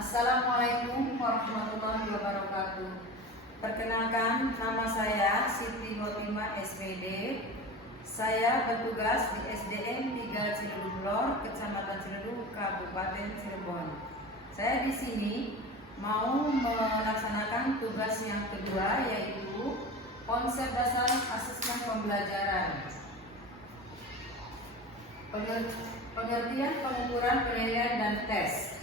Assalamualaikum warahmatullahi wabarakatuh. Perkenalkan, nama saya Siti Khotimah SPD. Saya bertugas di SDN 3 Ciledug Lor, Kecamatan Ciledug, Kabupaten Cirebon. Saya di sini mau melaksanakan tugas yang kedua, yaitu konsep dasar asesmen pembelajaran. Pengertian, pengukuran, penilaian, dan tes.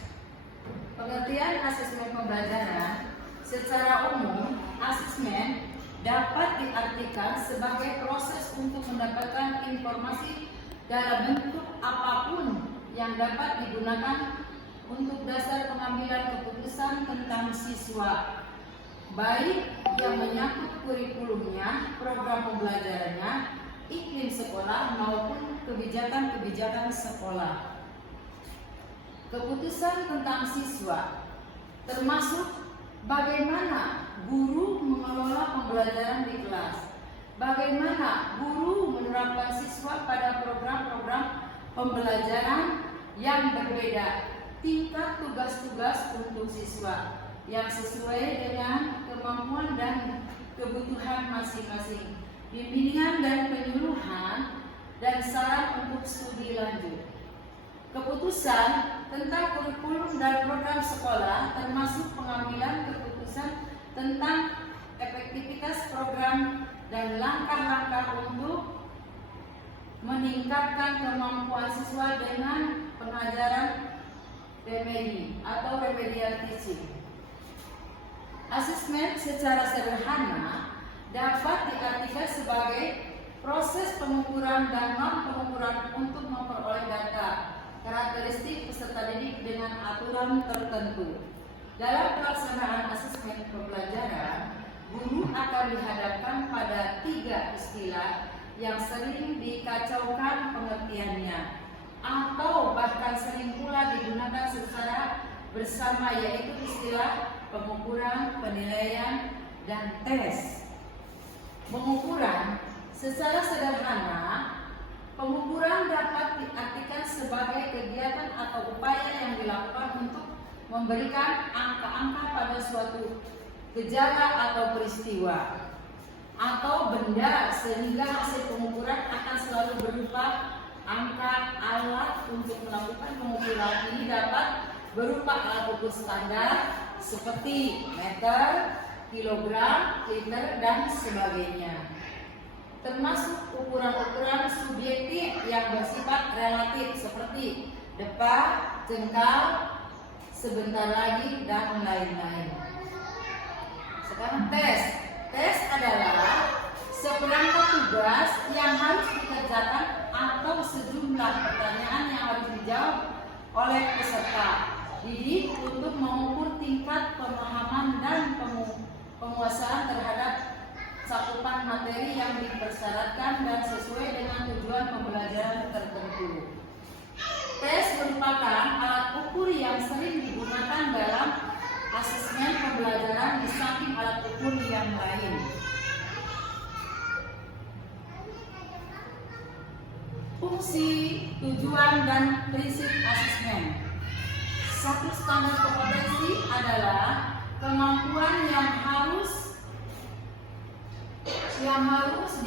Pengertian asesmen pembelajaran. Secara umum, asesmen dapat diartikan sebagai proses untuk mendapatkan informasi dalam bentuk apapun yang dapat digunakan untuk dasar pengambilan keputusan tentang siswa, baik yang menyangkut kurikulumnya, program pembelajarannya, iklim sekolah maupun kebijakan-kebijakan sekolah. Keputusan tentang siswa termasuk bagaimana guru mengelola pembelajaran di kelas, bagaimana guru menerapkan siswa pada program-program pembelajaran yang berbeda, tingkat tugas-tugas untuk siswa yang sesuai dengan kemampuan dan kebutuhan masing-masing, bimbingan dan penyuluhan, dan saran untuk studi lanjut. Keputusan tentang kurikulum dan program sekolah termasuk pengambilan keputusan tentang efektivitas program dan langkah-langkah untuk meningkatkan kemampuan siswa dengan pengajaran remedi atau remedial teaching. Asesmen secara sederhana dapat diartikan sebagai proses pengukuran dan non-pengukuran untuk memperoleh data karakteristik peserta didik dengan aturan tertentu. Dalam pelaksanaan asesmen pembelajaran, guru akan dihadapkan pada 3 istilah yang sering dikacaukan pengertiannya atau bahkan sering pula digunakan secara bersama, yaitu istilah pengukuran, penilaian, dan tes. Pengukuran secara sederhana, pengukuran dapat diartikan sebagai kegiatan atau upaya yang dilakukan untuk memberikan angka-angka pada suatu gejala atau peristiwa atau benda, sehingga hasil pengukuran akan selalu berupa angka. Alat untuk melakukan pengukuran ini dapat berupa alat ukur standar seperti meter, kilogram, liter, dan sebagainya, termasuk ukuran-ukuran subjektif yang bersifat relatif seperti depak, jengkal, sebentar lagi, dan lain-lain. Sekarang tes. Tes adalah seperangkat tugas yang harus dikerjakan atau sejumlah pertanyaan yang harus dijawab oleh peserta didik untuk mengukur tingkat pemahaman dan penguasaan terhadap cakupan materi yang dipersyaratkan dan sesuai dengan tujuan pembelajaran tertentu. Tes merupakan alat ukur yang sering digunakan dalam asesmen pembelajaran di samping alat ukur yang lain. Fungsi, tujuan, dan prinsip asesmen. Satu standar kompetensi adalah kemampuan yang harus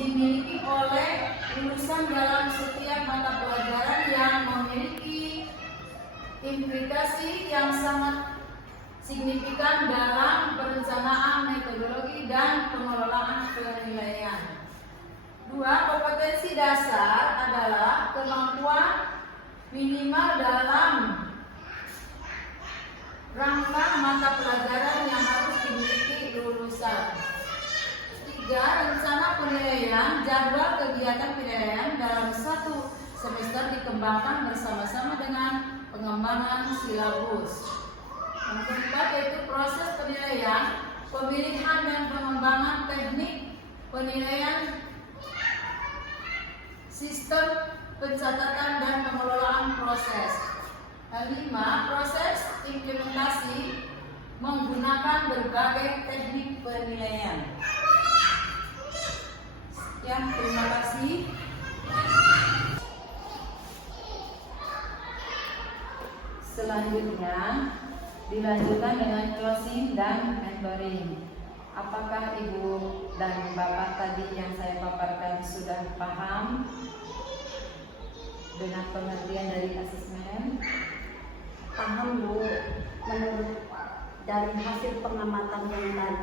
dimiliki oleh lulusan dalam setiap mata pelajaran yang memiliki implikasi yang sangat signifikan dalam perencanaan, metodologi, dan pengelolaan penilaian. 2. Kompetensi dasar adalah kemampuan minimal dalam rangka mata pelajaran yang harus dimiliki lulusan. 3. Rencana penilaian. Jadwal kegiatan penilaian dalam satu semester dikembangkan bersama-sama dengan pengembangan silabus. Yang keempat yaitu proses penilaian, pemilihan dan pengembangan teknik penilaian, sistem pencatatan dan pengelolaan proses. 5. Proses implementasi menggunakan berbagai teknik penilaian. Terima kasih. Selanjutnya dilanjutkan dengan closing dan mentoring. Apakah Ibu dan Bapak tadi yang saya paparkan sudah paham dengan pengertian dari asesmen? Paham Bu, menurut dari hasil pengamatan saya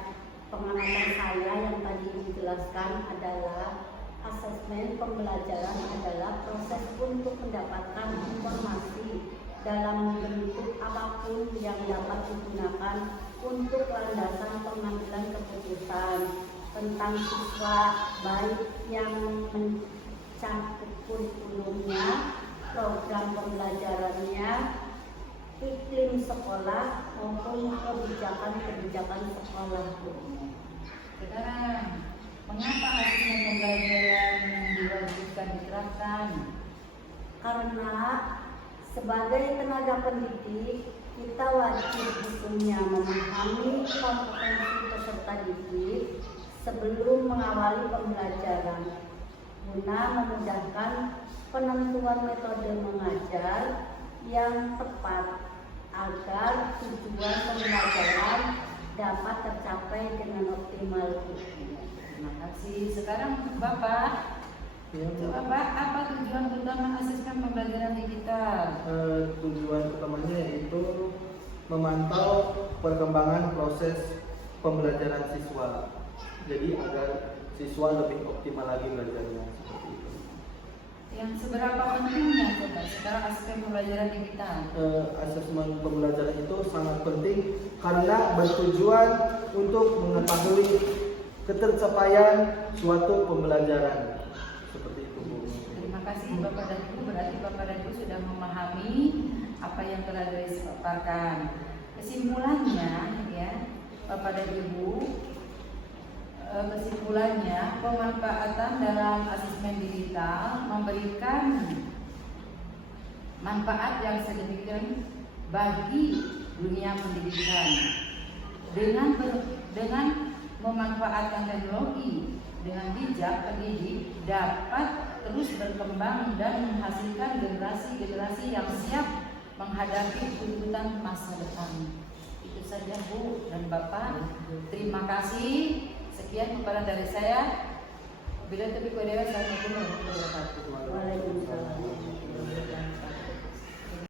yang tadi dijelaskan adalah asesmen pembelajaran adalah proses untuk mendapatkan informasi dalam bentuk apapun yang dapat digunakan untuk landasan pengambilan keputusan tentang siswa, baik yang mencakup kurikulumnya, program pembelajarannya, iklim sekolah maupun kebijakan sekolah. Sekarang, mengapa asesmen pembelajaran diwajibkan diterapkan? Karena sebagai tenaga pendidik, kita wajib hukumnya memahami kompetensi peserta didik sebelum mengawali pembelajaran, guna memudahkan penentuan metode mengajar yang tepat agar tujuan pembelajaran dapat tercapai dengan optimal. Terima kasih. Sekarang Bapak, coba Pak, apa tujuan utama asesmen pembelajaran digital? Tujuan utamanya yaitu memantau perkembangan proses pembelajaran siswa. Jadi agar siswa lebih optimal lagi belajarnya, seperti itu. Yang seberapa pentingnya coba sekarang asesmen pembelajaran digital? Asesmen pembelajaran itu sangat penting karena bertujuan untuk mengetahui ketercapaian suatu pembelajaran. Seperti itu Bu. Terima kasih Bapak dan Ibu. Berarti Bapak dan Ibu sudah memahami apa yang telah dipaparkan. Kesimpulannya ya Bapak dan Ibu, kesimpulannya pemanfaatan dalam asesmen digital memberikan manfaat yang sedemikian bagi dunia pendidikan. Dengan memanfaatkan teknologi dengan bijak, pendidik dapat terus berkembang dan menghasilkan generasi-generasi yang siap menghadapi tuntutan masa depan. Itu saja Bu dan Bapak. Terima kasih. Sekian paparan dari saya. Bila lebih kurang, Assalamualaikum warahmatullahi wabarakatuh. Waalaikumsalam.